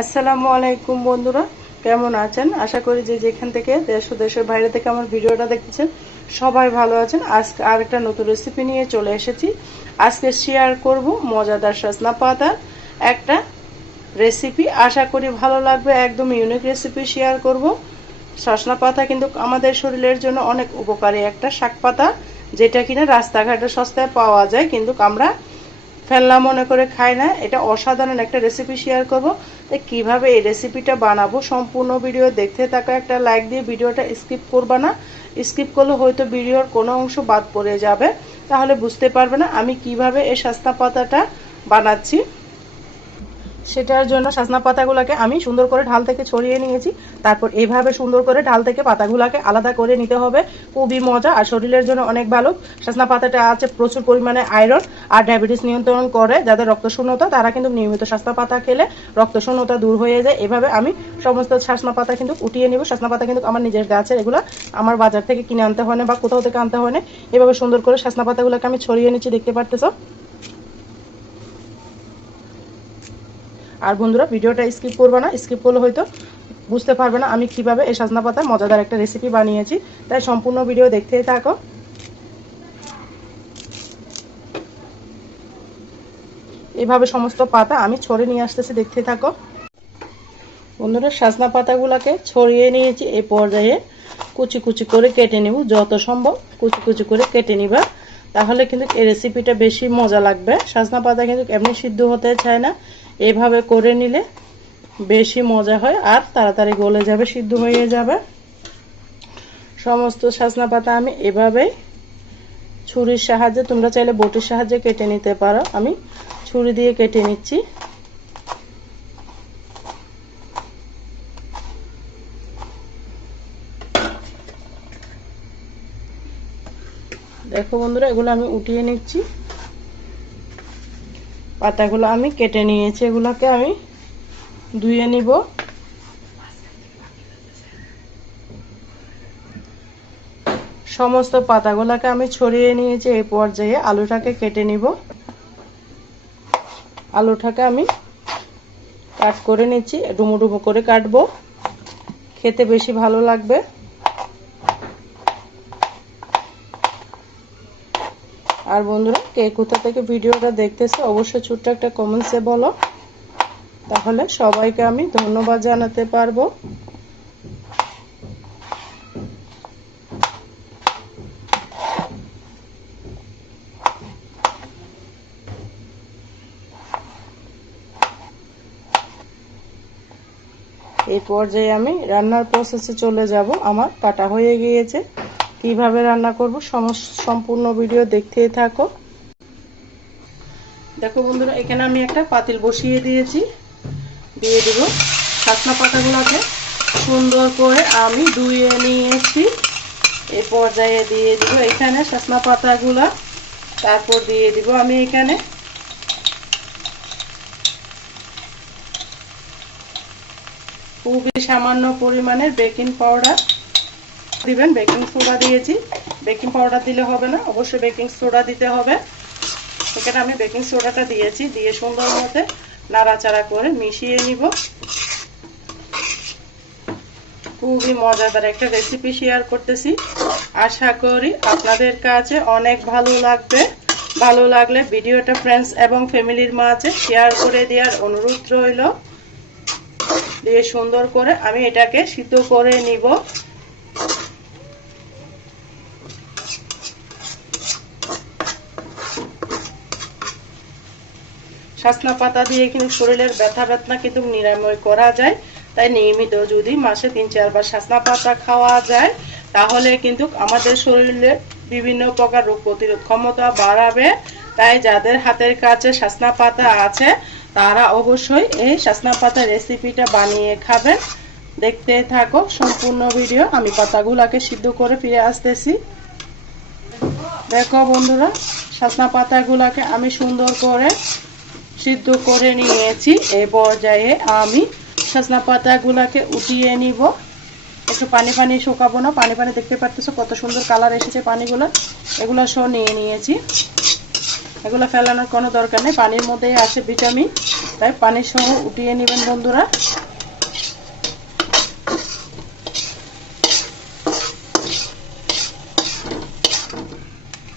আসসালামু আলাইকুম বন্ধুরা, কেমন আছেন? আশা করি যে যেখান থেকে দেশ ও দেশের বাইরে থেকে আমার ভিডিওটা দেখতেছেন সবাই ভালো আছেন। আজকে আরেকটা নতুন রেসিপি নিয়ে চলে এসেছি। আজকে শেয়ার করব মজাদার সজনা পাতার একটা রেসিপি। আশা করি ভালো লাগবে। একদম ইউনিক রেসিপি শেয়ার করব। সজনা পাতা কিন্তু আমাদের শরীরের জন্য অনেক উপকারী একটা শাক পাতা, যেটা কিনা রাস্তাঘাটে সস্তায় পাওয়া যায়, কিন্তু আমরা ফেলনা মনে করে খাই না। এটা অসাধারণ একটা রেসিপি শেয়ার করব। তো কিভাবে এই রেসিপিটা বানাবো সম্পূর্ণ ভিডিও দেখতে থাকা। একটা লাইক দিয়ে ভিডিওটা স্কিপ করবা না। স্কিপ করলে হয়তো ভিডিওর কোনো অংশ বাদ পড়ে যাবে, তাহলে বুঝতে পারবে না আমি কিভাবে এই সজনা পাতাটা বানাচ্ছি। সেটার জন্য সজনা পাতাগুলোকে আমি সুন্দর করে ঢাল থেকে ছড়িয়ে নিয়েছি। তারপর এইভাবে সুন্দর করে ঢাল থেকে পাতাগুলোকে আলাদা করে নিতে হবে। খুবই মজা আর শরীরের জন্য অনেক ভালো। সজনা পাতাটা আছে প্রচুর পরিমাণে আয়রন আর ডায়াবেটিস নিয়ন্ত্রণ করে। যাদের রক্তশূন্যতা তারা কিন্তু নিয়মিত সজনা পাতা খেলে রক্তশূন্যতা দূর হয়ে যায়। এভাবে আমি সমস্ত সজনা পাতা কিন্তু উঠিয়ে নিব। সজনা পাতা কিন্তু আমার নিজের গাছের, এগুলো আমার বাজার থেকে কিনে আনতে হয় না বা কোথাও থেকে আনতে হয় না। এভাবে সুন্দর করে সজনা পাতাগুলোকে আমি ছড়িয়ে নিচ্ছি, দেখতে পারতেছো। আর বন্ধুরা ভিডিওটা স্কিপ করবে না, স্কিপ করলে হয়তো বুঝতে পারবে না আমি কিভাবে এই সজনা পাতার মজাদার একটা রেসিপি বানিয়েছি। তাই সম্পূর্ণ ভিডিও দেখতেই থাকো। এইভাবে সমস্ত পাতা আমি ছড়িয়ে নিয়ে আসতেছি, দেখতে থাকো। বন্ধুরা সজনা পাতাগুলোকে ছড়িয়ে নিয়েছি। এই পর্যায়ে কুচি কুচি করে কেটে নিব, যত সম্ভব কুচি কুচি করে কেটে নিবা, তাহলে কিন্তু এই রেসিপিটা বেশি মজা লাগবে। সজনা পাতা কিন্তু এমনি সিদ্ধ হতে চায় না, এইভাবে করে নিলে বেশি মজা হয় আর তাড়াতাড়ি গলে যাবে, সিদ্ধ হয়ে যাবে। সমস্ত সজনা পাতা আমি এভাবেই ছুরির সাহায্যে, তোমরা চাইলে বটির সাহায্যে কেটে নিতে পারো, আমি ছুরি দিয়ে কেটে নিচ্ছি। দেখো বন্ধুরা, এগুলো আমি উঠিয়ে নিচ্ছি। পাতাগুলো আমি কেটে নিয়েছি, এগুলোকে আমি ধুয়ে নিব। সমস্ত পাতাগুলোকে আমি ছড়িয়ে নিয়েছি। এই পর্যায়ে আলুটাকে কেটে নিব। আলুটাকে আমি কাট করে নিচ্ছি, ডুমো ডুমো করে কাটবো, খেতে বেশি ভালো লাগবে। আর বন্ধুরা কে কোথা থেকে ভিডিওটা দেখতেছে অবশ্যই ছোট্ট একটা কমেন্টসে বলো, তাহলে সবাইকে আমি ধন্যবাদ জানাতে পারবো। এই পর্যায়ে আমি রান্নার প্রসেসে চলে যাব। আমার কাটা হয়ে গিয়েছে। কিভাবে রান্না করব সম্পূর্ণ ভিডিও দেখতেই থাকো। দেখো বন্ধুরা, এখানে আমি একটা পাতিল বসিয়ে দিয়েছি। দিয়ে দিব সজনা পাতাগুলোকে সুন্দর করে আমি ধুয়ে নিয়েছি। এই পর্যায়ে দিয়ে দিব এখানে সজনা পাতাগুলা। তারপর দিয়ে দিব আমি এখানে খুবই সামান্য পরিমাণের বেকিং পাউডার দিবেন। বেকিং সোডা দিয়েছি, বেকিং পাউডার দিলে হবে না, অবশ্যই বেকিং সোডা দিতে হবে। এখানে আমি বেকিং সোডাটা দিয়েছি, দিয়ে সুন্দর মতো নাড়াচাড়া করে মিশিয়ে নিব। খুবই মজাদার একটা রেসিপি শেয়ার করতেছি। আশা করি আপনাদের কাছে অনেক ভালো লাগবে। ভালো লাগলে ভিডিওটা ফ্রেন্ডস এবং ফ্যামিলির মাঝে শেয়ার করে দেওয়ার অনুরোধ রইল। দিয়ে সুন্দর করে আমি এটাকে সিদ্ধ করে নিব। সজনা পাতা দিয়ে কিন্তু শরীরের ব্যথা বেদনা কিন্তু নিরাময় করা যায়। তাই নিয়মিত যদি মাসে 3-4 বার সজনা পাতা খাওয়া যায়, তাহলে কিন্তু আমাদের শরীরে বিভিন্ন প্রকার রোগ প্রতিরোধ ক্ষমতা বাড়াবে। তাই যাদের হাতের কাছে সজনা পাতা আছে তারা অবশ্যই এই সজনা পাতা রেসিপিটা বানিয়ে খাবেন। দেখতে থাকো সম্পূর্ণ ভিডিও। আমি পাতাগুলোকে সিদ্ধ করে ফিরে আসতেছি। দেখো বন্ধুরা, সজনা পাতাগুলোকে আমি সুন্দর করে সিদ্ধ করে নিয়েছি। এই পর্যায়ে আমি সজনা পাতাগুলোকে উঠিয়ে নিব। একটু পানি পানি শুকাবো না, পানি পানি দেখতে পারতেছো কত সুন্দর কালার এসেছে পানিগুলো। এগুলো সব নিয়ে নিয়েছি, এগুলো ফেলানোর কোনো দরকার নেই, পানির মধ্যেই আছে ভিটামিন। তাই পানি সহ উঠিয়ে নেবেন বন্ধুরা।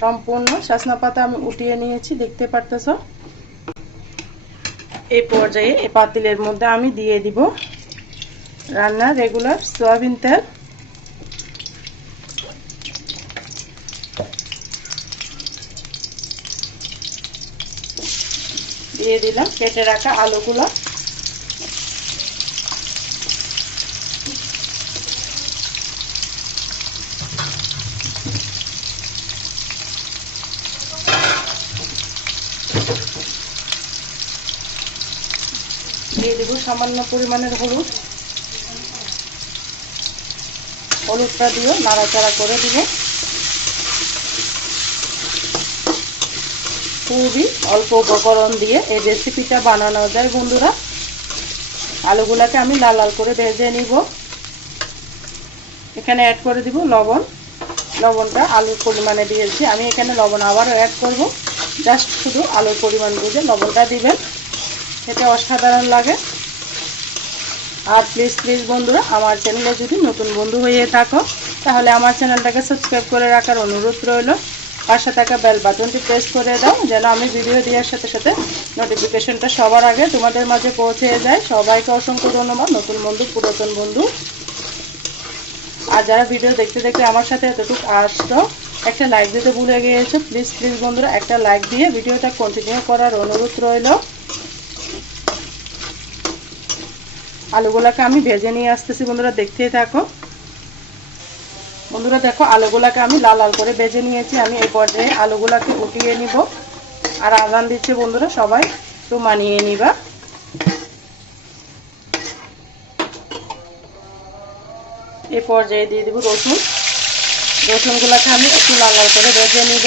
সম্পূর্ণ সজনা পাতা আমি উঠিয়ে নিয়েছি, দেখতে পারতেছো। এই পর্যায়ে এই পাতিলের মধ্যে আমি দিয়ে দিব রান্নার রেগুলার সয়াবিন তেল। দিয়ে দিলাম কেটে রাখা আলুগুলো। দিয়ে দেব সামান্য পরিমাণের হলুদ। হলুদটা দিয়ে নাড়াচাড়া করে দিব। খুবই অল্প উপকরণ দিয়ে এই রেসিপিটা বানানো যায় বন্ধুরা। আলুগুলাকে আমি লাল লাল করে ভেজে নিব। এখানে অ্যাড করে দিব লবণ। লবণটা আলুর পরিমাণে দিয়েছি আমি, এখানে লবণ আবারও অ্যাড করব। জাস্ট শুধু আলুর পরিমাণ বুঝে লবণটা দিবেন, খেতে অসাধারণ লাগে। আর প্লিজ প্লিজ বন্ধুরা, আমার চ্যানেলে যদি নতুন বন্ধু হয়ে থাকো তাহলে আমার চ্যানেলটাকে সাবস্ক্রাইব করে রাখার অনুরোধ রইল। পাশে থাকা বেল বাটনটি প্রেস করে দাও, যেন আমি ভিডিও দেওয়ার সাথে সাথে নোটিফিকেশনটা সবার আগে তোমাদের মাঝে পৌঁছে যায়। সবাইকে অসংখ্য ধন্যবাদ, নতুন বন্ধু পুরাতন বন্ধু। আর যারা ভিডিও দেখতে দেখতে আমার সাথে এতটুকু আসতো, একটা লাইক দিতে ভুলে গিয়েছো, প্লিজ প্লিজ বন্ধুরা একটা লাইক দিয়ে ভিডিওটা কন্টিনিউ করার অনুরোধ রইল। আলুগুলাকে আমি ভেজে নিয়ে আসতেছি বন্ধুরা, দেখতেই থাকো। বন্ধুরা দেখো, আলুগুলাকে আমি লাল লাল করে ভেজে নিয়েছি। আমি এই পর্যায়ে আলুগুলাকে উঠিয়ে নিব। আর আজান দিচ্ছে বন্ধুরা, সবাই একটু মানিয়ে নিবা। এই পর্যায়ে দিয়ে দিব রসুন। রসুনগুলাকে আমি একটু লাল লাল করে ভেজে নিব।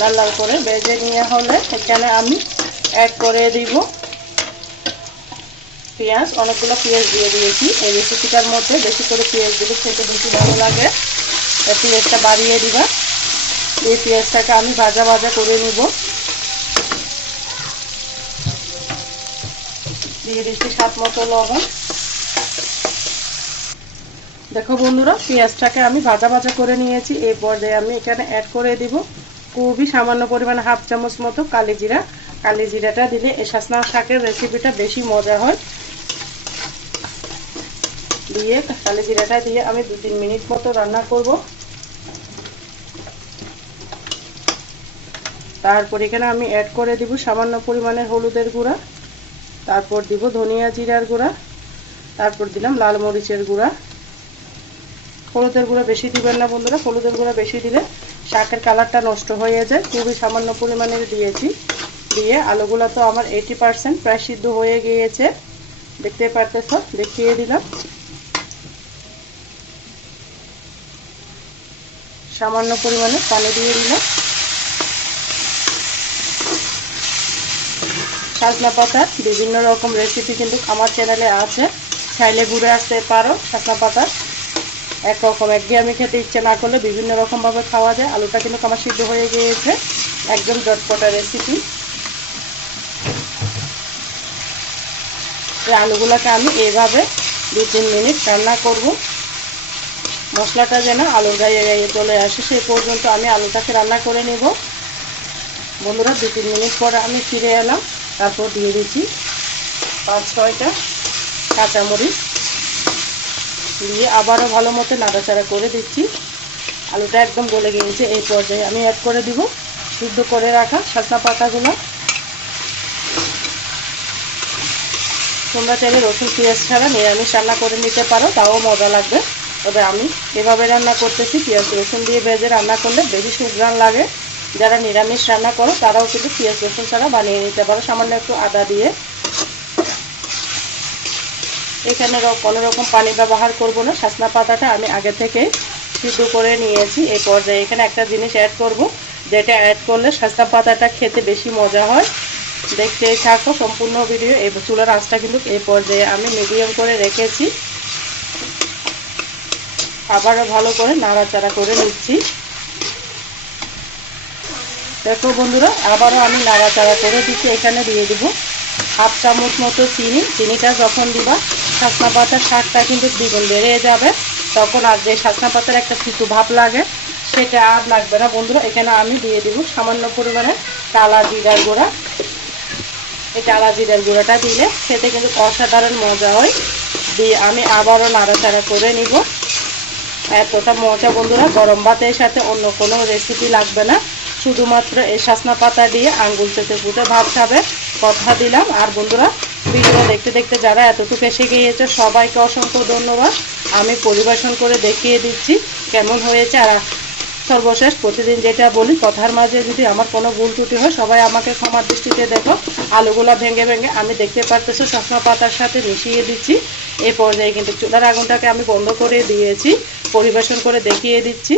লাল লাল করে ভেজে নিয়ে হলে এখানে আমি অ্যাড করে দিব পেঁয়াজ। অনেকগুলো পেঁয়াজ দিয়ে দিয়েছি। এই রেসিপিটার মধ্যে বেশি করে পেঁয়াজ দিলে খেতে বেশি ভালো লাগে। পেঁয়াজটা বাড়িয়ে দিবা। এই পেঁয়াজটাকে আমি ভাজা ভাজা করে নিব। দিয়ে দিচ্ছি স্বাদ মতো লবণ। দেখো বন্ধুরা, পেঁয়াজটাকে আমি ভাজা ভাজা করে নিয়েছি। এই পর্যায়ে আমি এখানে অ্যাড করে দিব খুবই সামান্য পরিমাণে হাফ চামচ মতো কালি জিরা। কালি জিরাটা দিলে এই সজনা শাকের রেসিপিটা বেশি মজা হয়। দিয়ে কালি জিরাটা দিয়ে আমি 2-3 মিনিট মতো রান্না করব। তারপর এখানে আমি অ্যাড করে দিব সামান্য পরিমাণের হলুদের গুঁড়া। তারপর দিব ধনিয়া জিরার গুঁড়া। তারপর দিলাম লাল মরিচের গুঁড়া। হলুদের গুঁড়া বেশি দিবেন না বন্ধুরা, হলুদের গুঁড়া বেশি দিলে শাকের কালারটা নষ্ট হয়ে যায়। খুবই সামান্য পরিমাণের দিয়েছি। দিয়ে আলুগুলো তো আমার 80% প্রায় সিদ্ধ হয়ে গিয়েছে, দেখতে পারতেছো, দেখিয়ে দিলাম। সামান্য পরিমাণে পানি দিয়ে দিলাম। সজনা পাতার বিভিন্ন রকম রেসিপি কিন্তু আমার চ্যানেলে আছে, চাইলে ঘুরে আসতে পারো। সজনা পাতার একরকম একঘেয়েমি খেতে ইচ্ছে না করলে বিভিন্ন রকমভাবে খাওয়া যায়। আলুটা কিন্তু আমার সিদ্ধ হয়ে গিয়েছে, একদম চটপটা রেসিপি। এই আলুগুলোকে আমি এইভাবে 2-3 মিনিট রান্না করব। মশলাটা যেন আলুর গায়ে গায়ে চলে আসে সেই পর্যন্ত আমি আলুটাকে রান্না করে নেব। বন্ধুরা 2-3 মিনিট পরে আমি ফিরে এলাম। তারপর দিয়ে দিচ্ছি 5-6টা কাঁচামরিচ। দিয়ে আবারও ভালো মতো নাড়াচাড়া করে দিচ্ছি। আলুটা একদম গলে গিয়েছে। এই পর্যায়ে আমি অ্যাড করে দিব সিদ্ধ করে রাখা সজনা পাতাগুলো। তোমরা চাইলে রসুন পেঁয়াজ ছাড়া নিরামিষ রান্না করে নিতে পারো, তাও মজা লাগবে। তবে আমি এভাবে রান্না করতেছি, পেঁয়াজ রসুন দিয়ে ভেজে রান্না করলে বেশি সুঘ্রাণ লাগে। যারা নিরামিষ রান্না করো তারাও কিন্তু পেঁয়াজ রসুন ছাড়া বানিয়ে নিতে পারো, সামান্য একটু আদা দিয়ে। এখানে কোনো রকম পানি ব্যবহার করব না। সজনা পাতাটা আমি আগে থেকে সিদ্ধ করে নিয়েছি। এই পর্যায়ে এখানে একটা জিনিস অ্যাড করব, যেটা অ্যাড করলে সজনা পাতাটা খেতে বেশি মজা হয়। দেখতেই থাকো সম্পূর্ণ ভিডিও। এই চুলার আঁচটা কিন্তু এই পর্যায়ে আমি মিডিয়াম করে রেখেছি। আবারও ভালো করে নাড়াচাড়া করে নিচ্ছি। দেখো বন্ধুরা, আবারও আমি নাড়াচাড়া করে দিচ্ছি। এখানে দিয়ে দিব 1/2 চামচ মতো চিনি। চিনিটা যখন দিবা শাকনা পাতার স্বাদটা কিন্তু দ্বিগুণ বেড়ে যাবে। তখন আর যে শাকনা পাতার একটা তিতো ভাব লাগে সেটা আর লাগবে না বন্ধুরা। এখানে আমি দিয়ে দিব সামান্য পরিমাণে কালা জিরার গুঁড়া। এই কালা জিরার গুঁড়াটা দিলে খেতে কিন্তু অসাধারণ মজা হয়। দিয়ে আমি আবারও নাড়াচাড়া করে নিব। এতটা মজা বন্ধুরা, গরম ভাতের সাথে অন্য কোনো রেসিপি লাগবে না। শুধুমাত্র এই শাকনা পাতা দিয়ে আঙ্গুল চেটে পুটে ভাত খাবে, কথা দিলাম। আর বন্ধুরা, ভিডিও দেখতে দেখতে যারা এতটুকু এসে গিয়েছে সবাইকে অসংখ্য ধন্যবাদ। আমি পরিবেশন করে দেখিয়ে দিচ্ছি কেমন হয়েছে। আর সর্বশেষ প্রতিদিন যেটা বলি, কথার মাঝে যদি আমার কোনো ভুল ত্রুটি হয় সবাই আমাকে ক্ষমার দৃষ্টিতে দেখো। আলুগুলা ভেঙে ভেঙে আমি দেখতে পারতেছি শুকনো পাতার সাথে মিশিয়ে দিচ্ছি। এই পর্যায়ে কিন্তু চুলার আগুনটাকে আমি বন্ধ করে দিয়েছি। পরিবেশন করে দেখিয়ে দিচ্ছি।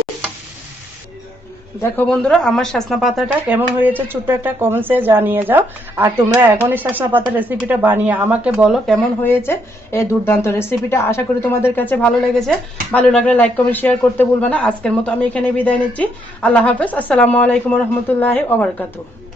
দেখো বন্ধুরা, আমার শাসনা পাতাটা কেমন হয়েছে ছোট্ট একটা কমেন্টসে জানিয়ে যাও। আর তোমরা এখনই শাসনা পাতার রেসিপিটা বানিয়ে আমাকে বলো কেমন হয়েছে এই দুর্দান্ত রেসিপিটা। আশা করি তোমাদের কাছে ভালো লেগেছে। ভালো লাগলে লাইক কমেন্ট শেয়ার করতে ভুলবে না। আজকের মতো আমি এখানে বিদায় নিচ্ছি। আল্লাহ হাফেজ। আসসালামু আলাইকুম রহমতুল্লাহি ওয়া বারাকাতুহু।